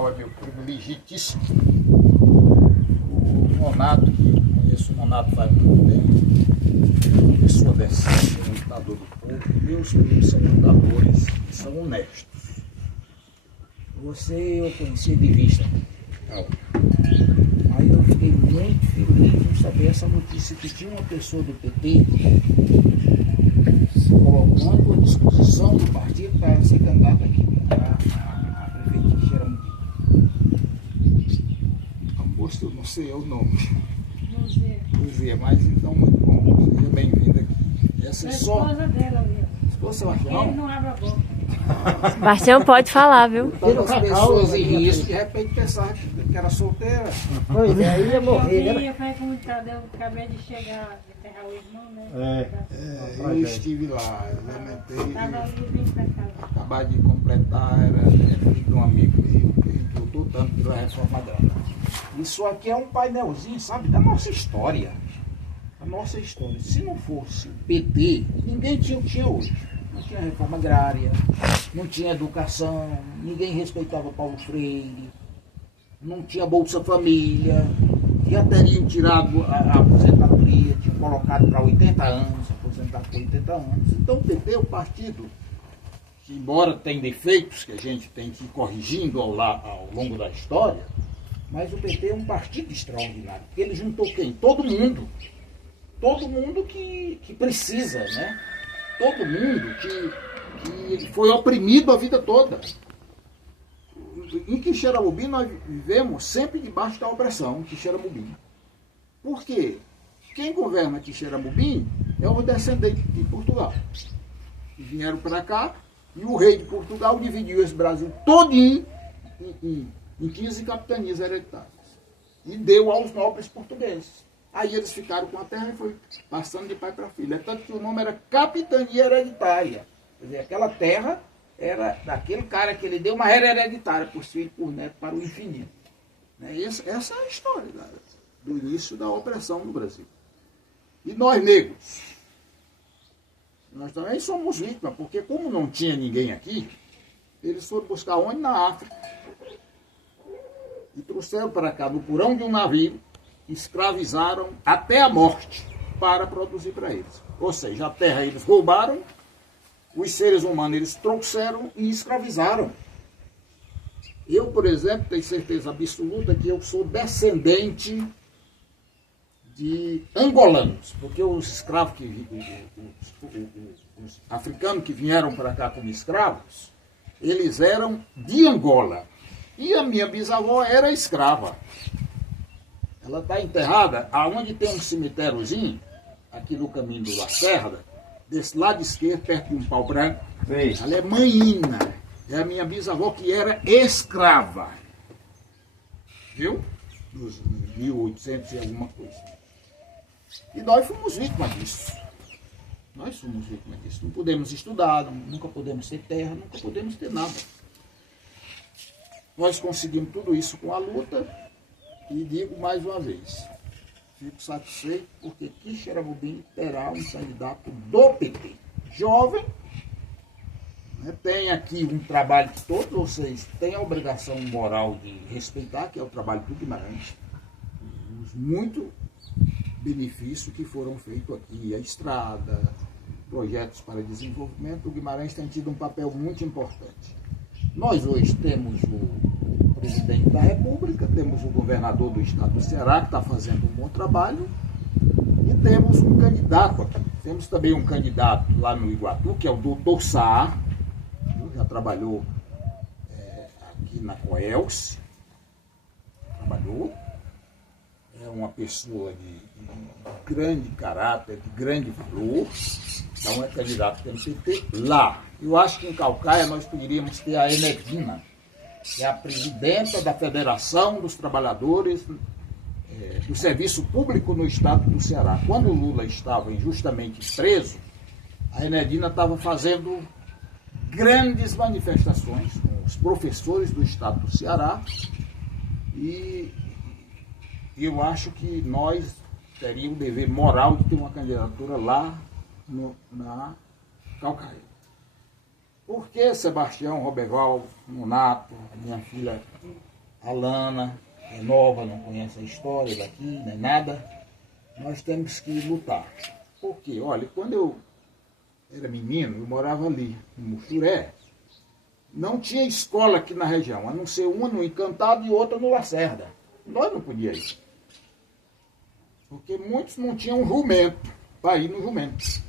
Roberval é meu primo legítíssimo. O Nonato, que eu conheço o Nonato faz muito tempo, uma pessoa decente, um lutador do povo. Meus primos são lutadores e são honestos. Você eu conheci de vista. Aí eu fiquei muito feliz em saber essa notícia que tinha uma pessoa do PT se colocando à disposição do partido para ser candidato aqui a prefeito de Xeramudi. A moça, eu não sei o nome. Luzia, mas então muito bom. Seja bem-vinda aqui. Essa é só. A esposa dela, viu? Esposa Sebastião? Ele não abre a boca. Sebastião pode falar, viu? Todas as pessoas em risco, de repente pensaram que era solteira. Pois é, aí ia morrer, né? Eu falei como tá, eu acabei de chegar, de enterrar o irmão, né? Eu estive lá, eu lamentei. Tava ali bem pra casa. Acabar de completar, era filho de um amigo meu, que lutou tanto pela reforma agrária. Isso aqui é um painelzinho, sabe, da nossa história. A nossa história. Se não fosse o PT, ninguém tinha o que tinha hoje. Não tinha reforma agrária, não tinha educação, ninguém respeitava Paulo Freire, não tinha Bolsa Família, já teriam tirado a aposentadoria, tinham colocado para 80 anos, aposentado por 80 anos. Então o PT é um partido que, embora tenha defeitos que a gente tem que ir corrigindo ao longo da história, mas o PT é um partido extraordinário, porque ele juntou quem? Todo mundo. Todo mundo que precisa, né? Todo mundo que foi oprimido a vida toda. Em Quixeramobim nós vivemos sempre debaixo da opressão, Quixeramobim. Por quê? Quem governa Quixeramobim é o descendente de Portugal. Que vieram para cá e o rei de Portugal dividiu esse Brasil todinho em 15 capitanias hereditárias. E deu aos nobres portugueses. Aí eles ficaram com a terra e foi passando de pai para filho. É tanto que o nome era Capitania Hereditária. Quer dizer, aquela terra era daquele cara que ele deu, mas era hereditária, por filho, por neto, para o infinito. Essa é a história do início da opressão no Brasil. E nós negros, nós também somos vítimas, porque como não tinha ninguém aqui, eles foram buscar onde? Na África. E trouxeram para cá, no porão de um navio, escravizaram até a morte para produzir para eles. Ou seja, a terra eles roubaram, os seres humanos eles trouxeram e escravizaram. Eu, por exemplo, tenho certeza absoluta que eu sou descendente de angolanos, porque os escravos, os africanos que vieram para cá como escravos, eles eram de Angola. E a minha bisavó era escrava. Ela está enterrada aonde tem um cemitériozinho, aqui no caminho do Lacerda, desse lado esquerdo, perto de um pau branco. Sim. Ela é Manhina. É a minha bisavó que era escrava. Viu? Dos 1800 e alguma coisa. E nós fomos vítimas disso. Nós somos vítimas disso. Não podemos estudar, nunca podemos ter terra, nunca podemos ter nada. Nós conseguimos tudo isso com a luta. E digo mais uma vez, fico satisfeito porque Quixeramobim terá um candidato do PT. Jovem, né, tem aqui um trabalho que todos vocês têm a obrigação moral de respeitar, que é o trabalho do Guimarães. Os muitos benefícios que foram feitos aqui, a estrada, projetos para desenvolvimento, o Guimarães tem tido um papel muito importante. Nós hoje temos o presidente da República, temos o governador do estado do Ceará, que está fazendo um bom trabalho, e temos um candidato aqui. Temos também um candidato lá no Iguatu, que é o doutor Saá, já trabalhou aqui na Coelce, trabalhou, é uma pessoa de grande caráter, de grande valor, então é candidato pelo PT lá. Eu acho que em Caucaia nós poderíamos ter a Enedina, que é a presidenta da Federação dos Trabalhadores do Serviço Público no estado do Ceará. Quando o Lula estava injustamente preso, a Enedina estava fazendo grandes manifestações com os professores do estado do Ceará e eu acho que nós teríamos o dever moral de ter uma candidatura lá na Caucaia. Por que Sebastião, Roberval, Nonato, minha filha A Lana é nova, não conhece a história daqui, nem nada. Nós temos que lutar. Porque, olha, quando eu era menino, eu morava ali, no Muxuré. Não tinha escola aqui na região, a não ser uma no Encantado e outra no Lacerda. Nós não podíamos ir. Porque muitos não tinham jumento, para ir no jumento.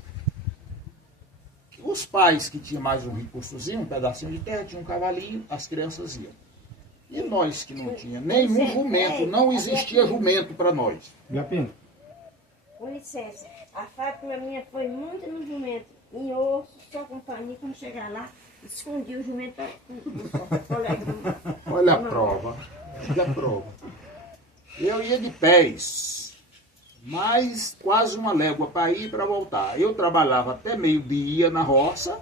Os pais que tinham mais um recursozinho, um pedacinho de terra, tinham um cavalinho, as crianças iam. E nós que não tínhamos nenhum jumento, não existia jumento para nós. Gapino. Com licença, a Fátima minha foi muito no jumento, em osso, só companhia, quando chegar lá, escondi o jumento para colega. Olha a prova, olha a prova. Eu ia de pés, mais quase uma légua para ir e para voltar. Eu trabalhava até meio-dia na roça,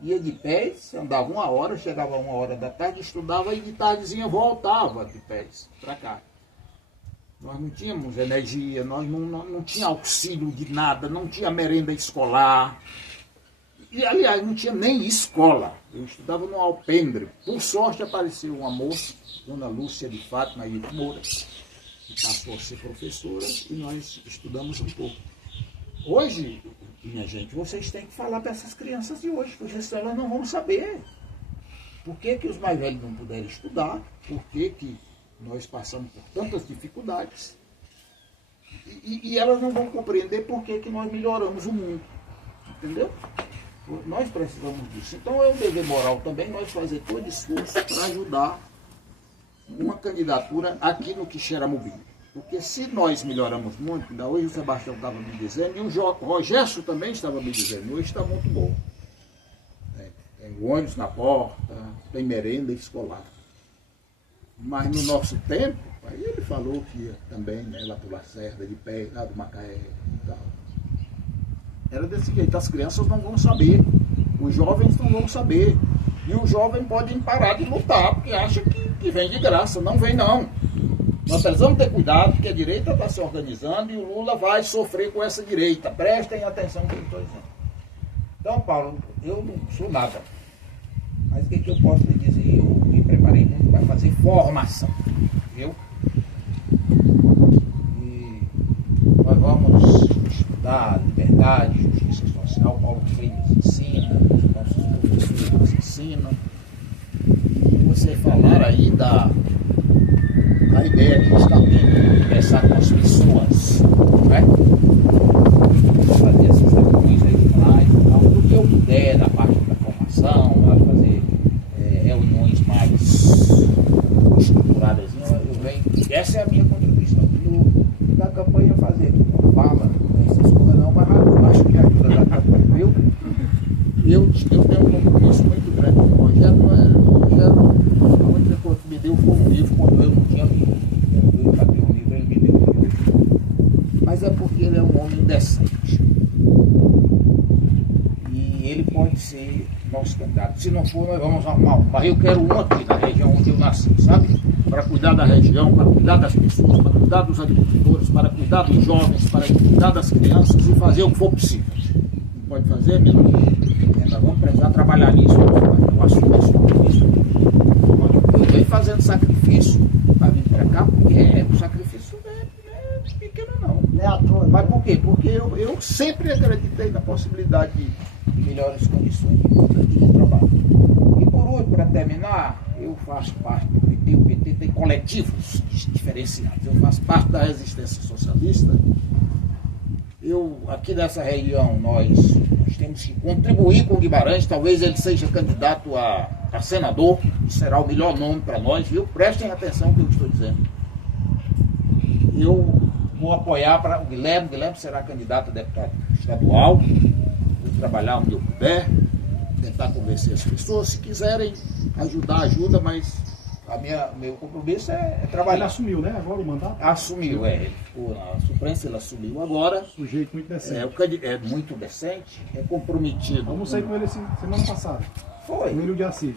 ia de pés, andava 1 hora, chegava 1 hora da tarde, estudava e de tardezinha voltava de pés para cá. Nós não tínhamos energia, nós não tinha auxílio de nada, não tinha merenda escolar. E, aliás, não tinha nem escola. Eu estudava no alpendre. Por sorte apareceu uma moça, Dona Lúcia de Fátima e Moura, que passou a ser professora, e nós estudamos um pouco. Hoje, minha gente, vocês têm que falar para essas crianças de hoje, porque senão elas não vão saber. Por que os mais velhos não puderam estudar? Por que nós passamos por tantas dificuldades? E elas não vão compreender por que nós melhoramos o mundo. Entendeu? Nós precisamos disso. Então é um dever moral também nós fazer todo esforço para ajudar uma candidatura aqui no Quixeramobim. Porque se nós melhoramos muito, ainda hoje o Sebastião estava me dizendo, e o Rogério também estava me dizendo, hoje está muito bom. Tem ônibus na porta, tem merenda escolar. Mas no nosso tempo, aí ele falou que ia também, né, lá para Lacerda, de pé, lá do Macaé e tal. Era desse jeito, as crianças não vão saber, os jovens não vão saber. E os jovens podem parar de lutar, porque acham que vem de graça. Não vem não. Nós precisamos ter cuidado, porque a direita está se organizando e o Lula vai sofrer com essa direita. Prestem atenção no que eu estou dizendo. Então, Paulo, eu não sou nada. Mas o que eu posso lhe dizer? Eu me preparei muito para fazer formação. Viu? E nós vamos estudar liberdade, justiça social. Paulo Freire nos ensina, os nossos professores nos ensinam. E você falar aí da ideia que está tendo de conversar com as pessoas, né? Fazer essas reuniões aí mais e tal, do que eu puder da parte da formação, fazer reuniões mais estruturadas. Essa é a minha contribuição. Na campanha fazer uma fala, não se escuta não, mas eu acho que ajuda na campanha, viu? Eu tenho um compromisso muito grande com o Rogério. A única coisa que me deu foi um livro quando eu não tinha livro. Eu catei um livro, ele me deu um livro. Mas é porque ele é um homem decente. E ele pode ser nosso candidato. Se não for, nós vamos arrumar um. Mas eu quero um aqui na região onde eu nasci, sabe? Para cuidar da região, para cuidar das pessoas, para cuidar dos agricultores, para cuidar dos jovens, para cuidar das crianças e fazer o que for possível. Não pode fazer, meu irmão? Nós vamos precisar trabalhar nisso. Eu assumo esse compromisso. Eu venho fazendo sacrifício para vir para cá, porque o sacrifício não é pequeno não. Não é à toa. Mas por quê? Porque eu sempre acreditei na possibilidade de melhores condições de trabalho. E por último, para terminar, eu faço parte do PT. O PT tem coletivos diferenciados. Eu faço parte da resistência socialista. Aqui nessa região, nós temos que contribuir com o Guimarães. Talvez ele seja candidato a senador, que será o melhor nome para nós, viu? Prestem atenção no que eu estou dizendo. Eu vou apoiar para o Guilherme. Guilherme será candidato a deputado estadual. Vou trabalhar onde eu puder, tentar convencer as pessoas. Se quiserem ajudar, ajuda, mas meu compromisso é trabalhar. Ele assumiu, né? Agora o mandato? Assumiu, ele ficou na Suprência, ele assumiu agora. Sujeito muito decente. É muito decente, é comprometido. Almocei com ele semana passada. Foi. No Emílio de Assis.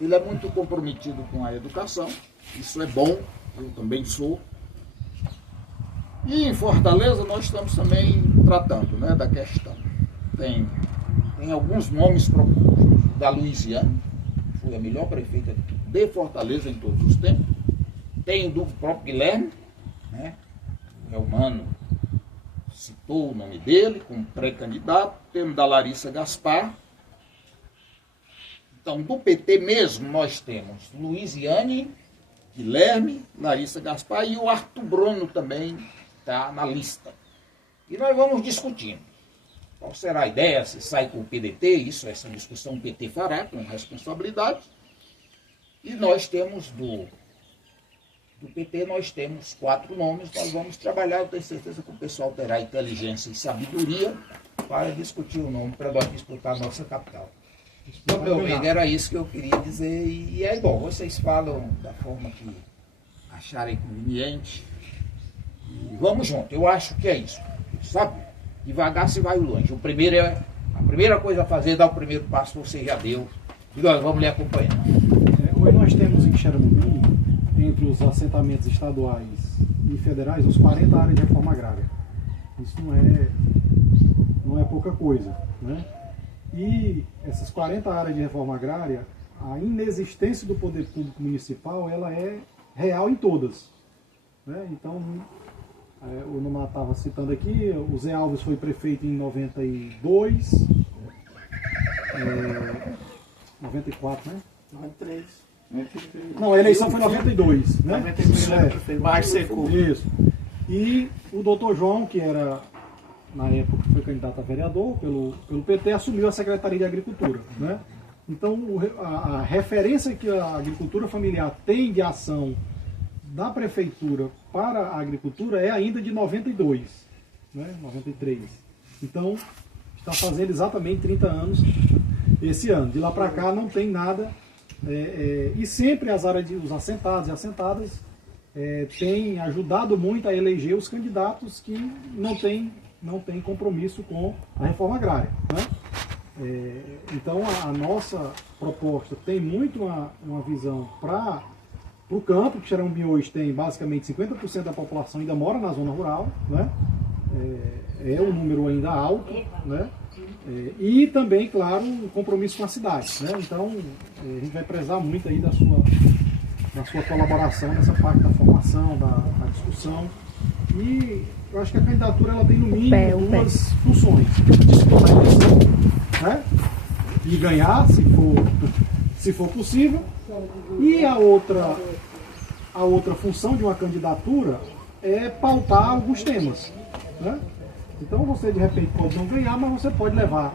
Ele é muito comprometido com a educação, isso é bom, eu também sou. E em Fortaleza nós estamos também tratando, né, da questão. Tem alguns nomes propostos da Louisiana, foi a melhor prefeita de Fortaleza em todos os tempos. Tem do próprio Guilherme, né? É humano, citou o nome dele como pré-candidato. Temos da Larissa Gaspar. Então, do PT mesmo, nós temos Luiziane, Guilherme, Larissa Gaspar e o Arthur Bruno também está na lista. E nós vamos discutindo. Qual será a ideia, se sai com o PDT, essa discussão o PT fará com responsabilidade. E nós temos do PT, nós temos 4 nomes, nós vamos trabalhar, eu tenho certeza que o pessoal terá inteligência e sabedoria para discutir o nome, para nós disputar a nossa capital. Então, meu amigo, era isso que eu queria dizer, e é igual, vocês falam da forma que acharem conveniente, e vamos junto, eu acho que é isso, sabe? Devagar se vai longe. A primeira coisa a fazer é dar o primeiro passo, você já deu, e nós vamos lhe acompanhando. Hoje nós temos em Xeramubim, entre os assentamentos estaduais e federais, os 40 áreas de reforma agrária. Isso não é pouca coisa, né? E essas 40 áreas de reforma agrária, a inexistência do poder público municipal, ela é real em todas, né? Então, o Nomar estava citando aqui, o Zé Alves foi prefeito em 92, 94, né? 93. Não, a eleição foi em 92, né? 92 era prefeito, mais secou. Isso. E o doutor João, que era, na época, foi candidato a vereador pelo PT, assumiu a Secretaria de Agricultura, né? Então, a referência que a agricultura familiar tem de ação da prefeitura para a agricultura é ainda de 92, né? 93. Então, está fazendo exatamente 30 anos esse ano. De lá para cá não tem nada, e sempre as áreas os assentados e assentadas têm ajudado muito a eleger os candidatos que não têm compromisso com a reforma agrária, né? Então a nossa proposta tem muito uma visão para o campo, que Xeramubim hoje tem basicamente 50% da população ainda mora na zona rural, né? É um número ainda alto, né? E também, claro, um compromisso com a cidade, né? Então a gente vai prezar muito aí da sua colaboração nessa parte da formação, da discussão. E eu acho que a candidatura ela tem no mínimo duas funções: disputar a eleição, né? E ganhar, se for possível. E a outra função de uma candidatura é pautar alguns temas, né? Então você de repente pode não ganhar, mas você pode levar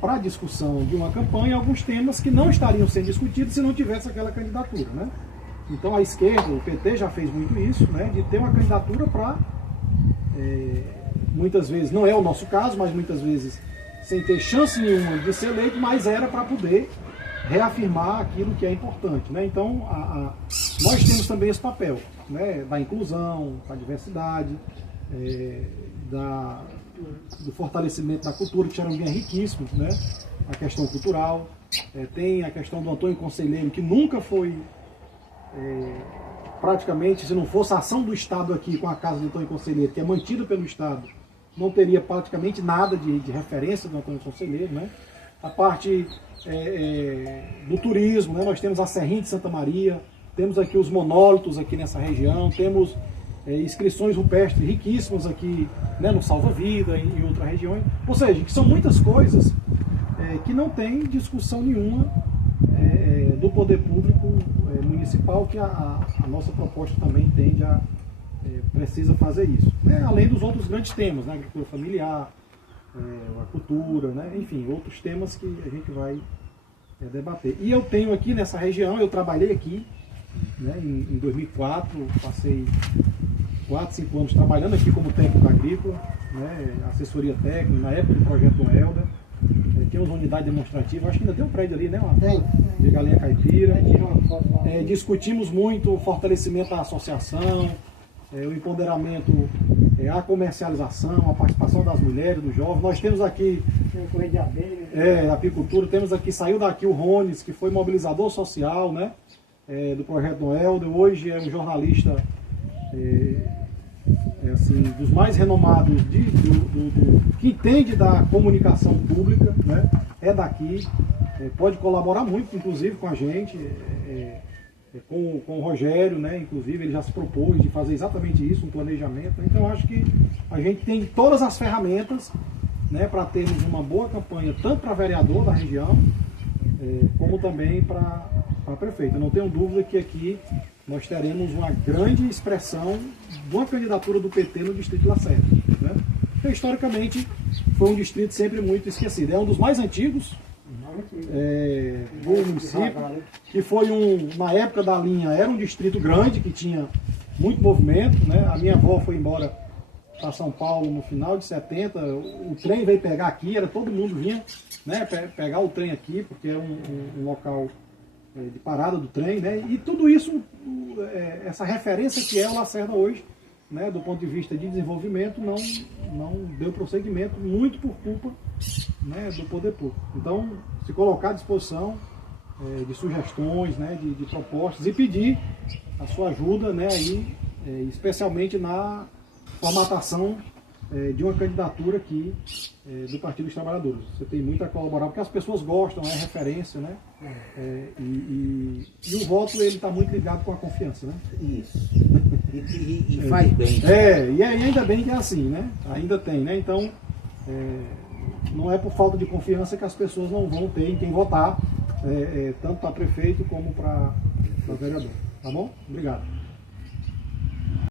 para a discussão de uma campanha alguns temas que não estariam sendo discutidos se não tivesse aquela candidatura, né? Então a esquerda, o PT já fez muito isso, né? De ter uma candidatura para, muitas vezes, não é o nosso caso, mas muitas vezes sem ter chance nenhuma de ser eleito, mas era para poder reafirmar aquilo que é importante, né? Então nós temos também esse papel, né? Da inclusão, da diversidade, do fortalecimento da cultura, que Xeramubim é riquíssimo, né? A questão cultural, tem a questão do Antônio Conselheiro, que nunca foi, praticamente, se não fosse a ação do Estado aqui com a casa do Antônio Conselheiro, que é mantida pelo Estado, não teria praticamente nada de referência do Antônio Conselheiro, né? A parte do turismo, né? Nós temos a Serrinha de Santa Maria, temos aqui os monólitos aqui nessa região, temos inscrições rupestres riquíssimas aqui, né, no Salva Vida e em outras regiões. Ou seja, que são muitas coisas que não tem discussão nenhuma do poder público municipal, que a nossa proposta também tende a precisa fazer isso, né? Além dos outros grandes temas, né? Agricultura familiar, a cultura, né? Enfim, outros temas que a gente vai debater. E eu tenho aqui nessa região, eu trabalhei aqui, né, em 2004, passei 4, 5 anos trabalhando aqui como técnico agrícola, né, assessoria técnica, na época do projeto do Helder. Temos uma unidade demonstrativa, acho que ainda tem um prédio ali, né? Tem. De galinha caipira. Discutimos muito o fortalecimento da associação, o empoderamento, a comercialização, a participação das mulheres, dos jovens. Nós temos aqui apicultura, temos aqui, saiu daqui o Rones, que foi mobilizador social, né? Do projeto do Helder, hoje é um jornalista assim, dos mais renomados que entende da comunicação pública, né? É daqui. pode colaborar muito, inclusive, com a gente, com o Rogério, né? Inclusive ele já se propôs de fazer exatamente isso, um planejamento. Então eu acho que a gente tem todas as ferramentas, né, para termos uma boa campanha, tanto para vereador da região, como também para prefeito. Eu não tenho dúvida que aqui nós teremos uma grande expressão de uma candidatura do PT no distrito de Lacerda, né? Porque historicamente foi um distrito sempre muito esquecido. É um dos mais antigos do município, que foi na época da linha, era um distrito grande, que tinha muito movimento, né? A minha avó foi embora para São Paulo no final de 70, o trem veio pegar aqui, todo mundo vinha, né, pegar o trem aqui, porque era um local de parada do trem, né? E tudo isso, essa referência que é o Lacerda hoje, né, do ponto de vista de desenvolvimento, não deu prosseguimento, muito por culpa, né, do poder público. Então, se colocar à disposição de sugestões, né, de propostas, e pedir a sua ajuda, né, aí, especialmente na formatação de uma candidatura aqui do Partido dos Trabalhadores. Você tem muito a colaborar, porque as pessoas gostam, é referência, né? E o voto, ele está muito ligado com a confiança, né? Isso. E faz bem. E ainda bem que é assim, né? Ainda tem, né? Então, não é por falta de confiança que as pessoas não vão ter em quem votar, tanto para prefeito como para vereador. Tá bom? Obrigado.